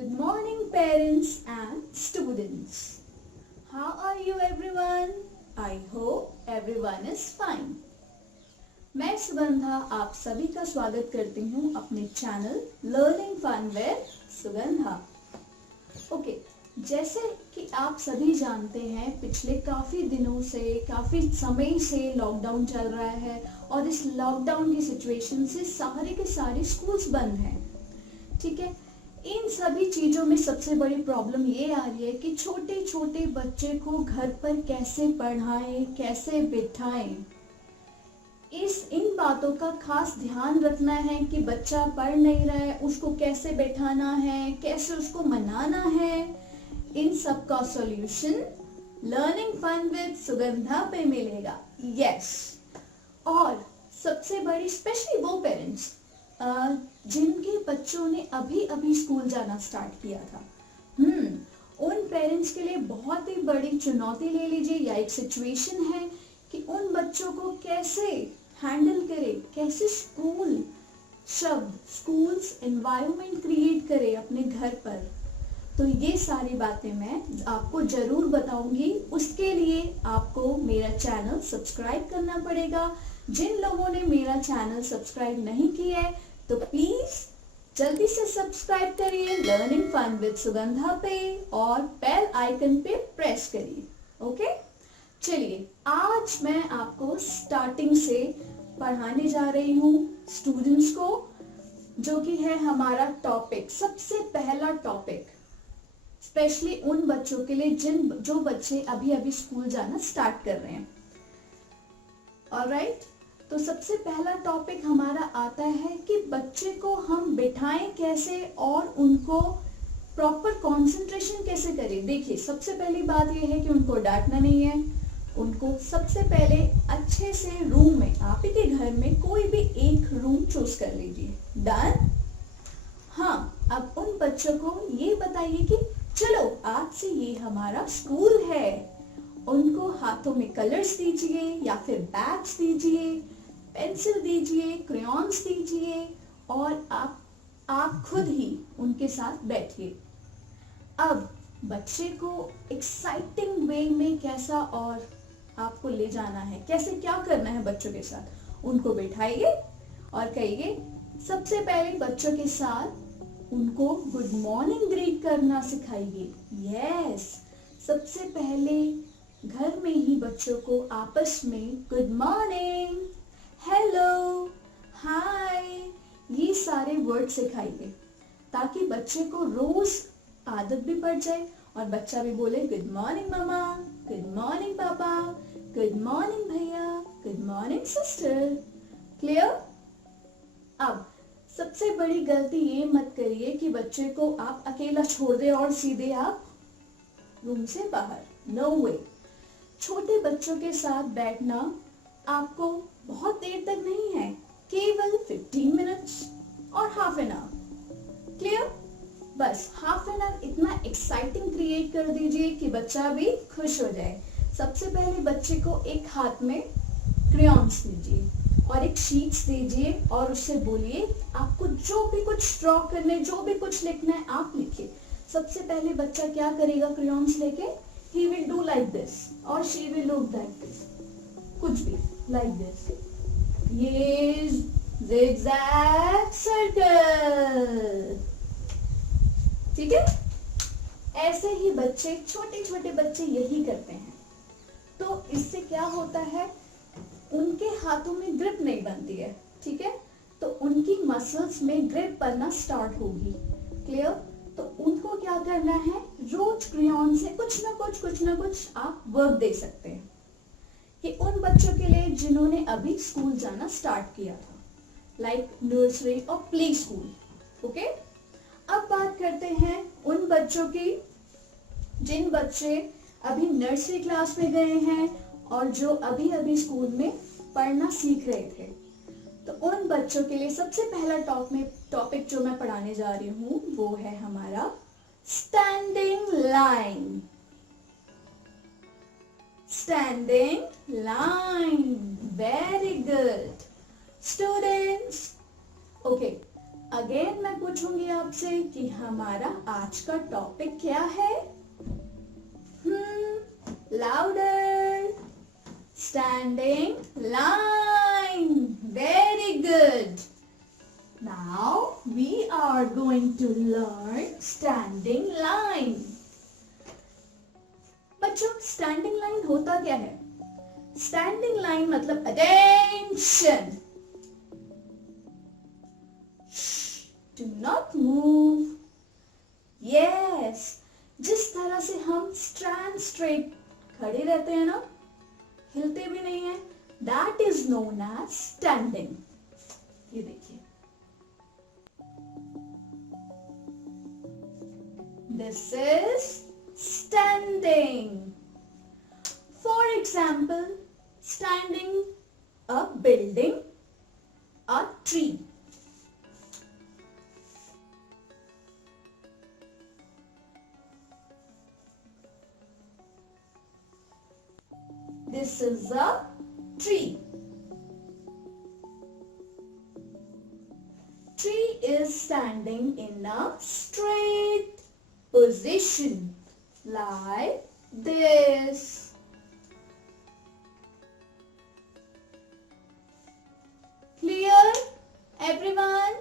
Good morning, parents and students. How are you, everyone? I hope everyone is fine. मैं सुगंधा आप सभी का स्वागत करती हूँ अपने channel learning fun with Sugandha. Okay, जैसे कि आप सभी जानते हैं पिछले काफी दिनों से काफी समय से लॉकडाउन चल रहा है और इस लॉकडाउन की सिचुएशन से सारे के सारे स्कूल्स बंद हैं। ठीक है, इन सभी चीजों में सबसे बड़ी प्रॉब्लम ये आ रही है कि छोटे छोटे बच्चे को घर पर कैसे पढ़ाएं, कैसे बिठाएं। इन बातों का खास ध्यान रखना है कि बच्चा पढ़ नहीं रहा है, उसको कैसे बैठाना है, कैसे उसको मनाना है। इन सब का solution learning fun with Sugandha पे मिलेगा। यस, और सबसे बड़ी स्पेशली वो पेरेंट्स जिनके बच्चों ने अभी अभी स्कूल जाना स्टार्ट किया था, उन पेरेंट्स के लिए बहुत ही बड़ी चुनौती ले लीजिए या एक सिचुएशन है कि उन बच्चों को कैसे हैंडल करे, कैसे स्कूल्स एनवायरनमेंट क्रिएट करे अपने घर पर। तो ये सारी बातें मैं आपको जरूर बताऊंगी। उसके लिए आपको मेरा चैनल सब्सक्राइब करना पड़ेगा। जिन लोगों ने मेरा चैनल सब्सक्राइब नहीं किया है तो प्लीज जल्दी से सब्सक्राइब करिए लर्निंग फन विद सुगंधा पे और बेल आइकन पे प्रेस करिए। ओके, चलिए आज मैं आपको स्टार्टिंग से पढ़ाने जा रही हूँ स्टूडेंट्स को, जो कि है हमारा टॉपिक, सबसे पहला टॉपिक स्पेशली उन बच्चों के लिए जो बच्चे अभी अभी स्कूल जाना स्टार्ट कर रहे हैं। ऑलराइट, तो सबसे पहला टॉपिक हमारा आता है कि बच्चे को हम बिठाएं कैसे और उनको प्रॉपर कंसंट्रेशन कैसे करें। देखिए, सबसे पहली बात यह है कि उनको डांटना नहीं है। उनको सबसे पहले अच्छे से रूम में, आप ही के घर में कोई भी एक रूम चूज कर लीजिए। डन? हाँ, अब उन बच्चों को ये बताइए कि चलो आज से ये हमारा स्कूल है। उनको हाथों में कलर्स दीजिए या फिर बैग्स दीजिए, पेंसिल दीजिए, क्रेयॉन्स दीजिए और आप खुद ही उनके साथ बैठिए। अब बच्चे को एक्साइटिंग वे में कैसा और आपको ले जाना है, कैसे क्या करना है बच्चों के साथ, उनको बैठाइए और कहिए। सबसे पहले बच्चों के साथ उनको गुड मॉर्निंग ग्रीट करना सिखाइए। यस, सबसे पहले घर में ही बच्चों को आपस में गुड मॉर्निंग, हेलो, हाय, ये सारे वर्ड सिखाइए ताकि बच्चे को रोज आदत भी पड़ जाए और बच्चा भी बोले गुड मॉर्निंग मम्मा, गुड मॉर्निंग पापा, गुड मॉर्निंग भैया, गुड मॉर्निंग सिस्टर। क्लियर? अब सबसे बड़ी गलती ये मत करिए कि बच्चे को आप अकेला छोड़ दे और सीधे आप रूम से बाहर। नो वे। छोटे बच्चों के साथ बैठना आपको बहुत देर तक नहीं है, केवल 15 मिनट्स और हाफ एन आवर। क्लियर? बस हाफ एन आवर इतना एक्साइटिंग क्रिएट कर दीजिए कि बच्चा भी खुश हो जाए। सबसे पहले बच्चे को एक हाथ में क्रेयॉन्स दीजिए और एक शीट्स दीजिए और उससे बोलिए आपको जो भी कुछ ड्रॉ करना है, जो भी कुछ लिखना है आप लिखिए। सबसे पहले बच्चा क्या करेगा क्रेयॉन्स लेके? he will do like this or she will do like this, कुछ भी like this, ये zigzag circle। ठीक है, ऐसे ही बच्चे, छोटे छोटे बच्चे यही करते हैं। तो इससे क्या होता है, उनके हाथों में ग्रिप नहीं बनती है। ठीक है, तो उनकी मसल्स में ग्रिप बनना स्टार्ट होगी। क्लियर? तो उनको क्या करना है, रोज क्रेयॉन से कुछ ना कुछ आप वर्क दे सकते हैं। कि उन बच्चों के लिए जिन्होंने अभी स्कूल जाना स्टार्ट किया था, लाइक नर्सरी और प्ले स्कूल। ओके, अब बात करते हैं उन बच्चों की जिन बच्चे अभी नर्सरी क्लास में गए हैं और जो अभी अभी स्कूल में पढ़ना सीख रहे थे। तो उन बच्चों के लिए सबसे पहला टॉपिक जो मैं पढ़ाने जा रही हूँ वो है हमारा standing line. Standing line, very good students. Okay, again मैं पूछूंगी आपसे कि हमारा आज का टॉपिक क्या है? Louder. Standing line. Very good. Now we are going to learn standing line. बच्चों, स्टैंडिंग लाइन होता क्या है? स्टैंडिंग लाइन मतलब attention, do not move. Yes, जिस तरह से हम स्टैंड स्ट्रेट खड़े रहते हैं ना, हिलते भी नहीं है, that is known as standing. ये देखिए, this is standing. For example, standing a building, a tree. This is a tree. Tree is standing in a straight position like this. Clear, everyone?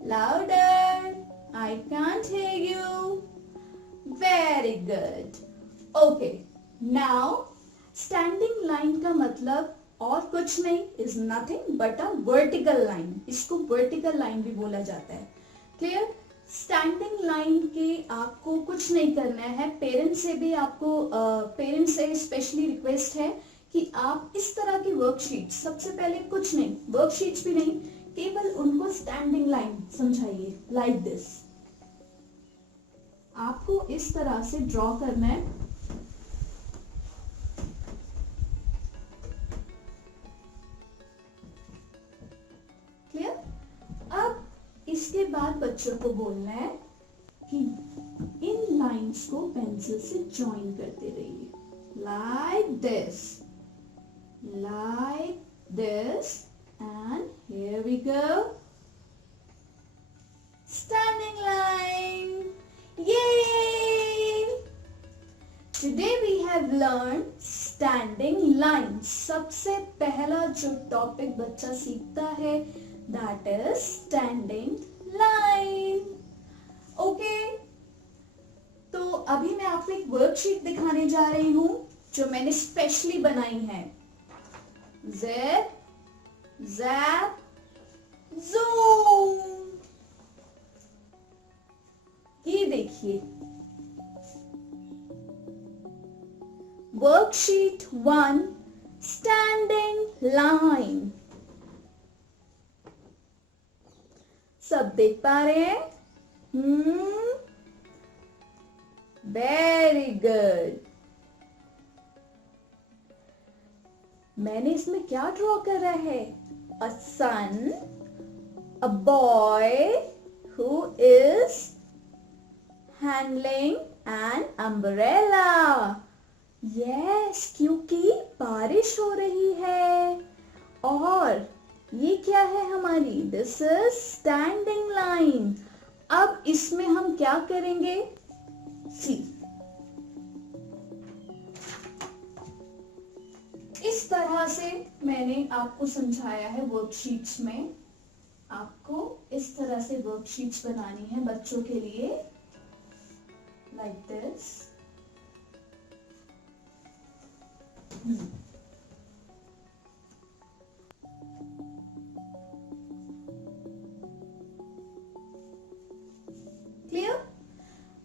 Louder. I can't hear you. Very good. Okay. Now, standing line का मतलब और कुछ नहीं, is nothing but a vertical line. इसको vertical line भी बोला जाता है. Clear? स्टैंडिंग लाइन के आपको कुछ नहीं करना है. पेरेंट्स से स्पेशली रिक्वेस्ट है कि आप इस तरह की वर्कशीट, सबसे पहले कुछ नहीं, वर्कशीट्स भी नहीं, केवल उनको स्टैंडिंग लाइन समझाइए. लाइक दिस आपको इस तरह से ड्रॉ करना है. क्लियर? अब इसके बाद बच्चों को बोलना है कि इन लाइंस को पेंसिल से जॉइन करते रहिए. Like this and here we go. Standing line. ये today we have learn standing line. सबसे पहला जो टॉपिक बच्चा सीखता है that is standing line. Okay, तो अभी मैं आपको एक वर्कशीट दिखाने जा रही हूं जो मैंने स्पेशली बनाई है. zip, zap, zoom. ये देखिए, वर्कशीट 1, स्टैंडिंग लाइन. सब देख पा रहे हैं? Very good. मैंने इसमें क्या ड्रॉ करा है? A sun, a boy who is handling an umbrella. Yes, क्योंकि बारिश हो रही है. और ये क्या है हमारी? This is standing line. अब इसमें हम क्या करेंगे? सी, इस तरह से मैंने आपको समझाया है वर्कशीट्स में. आपको इस तरह से वर्कशीट्स बनानी है बच्चों के लिए. Like this. क्लियर?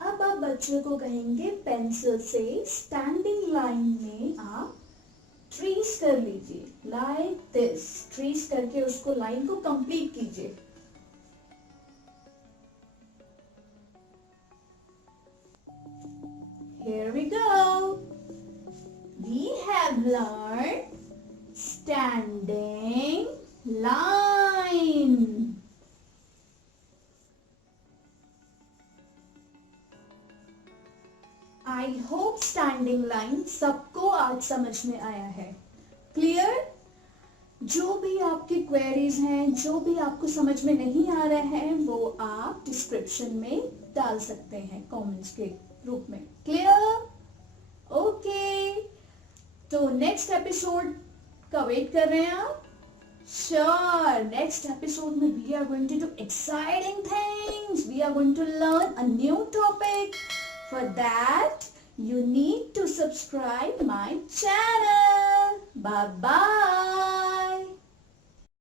अब आप बच्चों को कहेंगे पेंसिल से स्टैंडिंग लाइन में आप ट्रीज कर लीजिए. Like this. ट्रीज करके उसको लाइन को कंप्लीट कीजिए. Here we go. We have learned standing line. I hope standing line सबको आज समझ में आया है. Clear? जो भी आपकी क्वेरीज हैं, जो भी आपको समझ में नहीं आ रहा है, वो आप डिस्क्रिप्शन में डाल सकते हैं कमेंट्स के रूप में। क्लियर? ओके, तो नेक्स्ट एपिसोड का वेट कर रहे हैं आप? Sure, next episode में we are going to do exciting things. We are going to learn a new topic. For that, you need to subscribe my channel. Bye bye.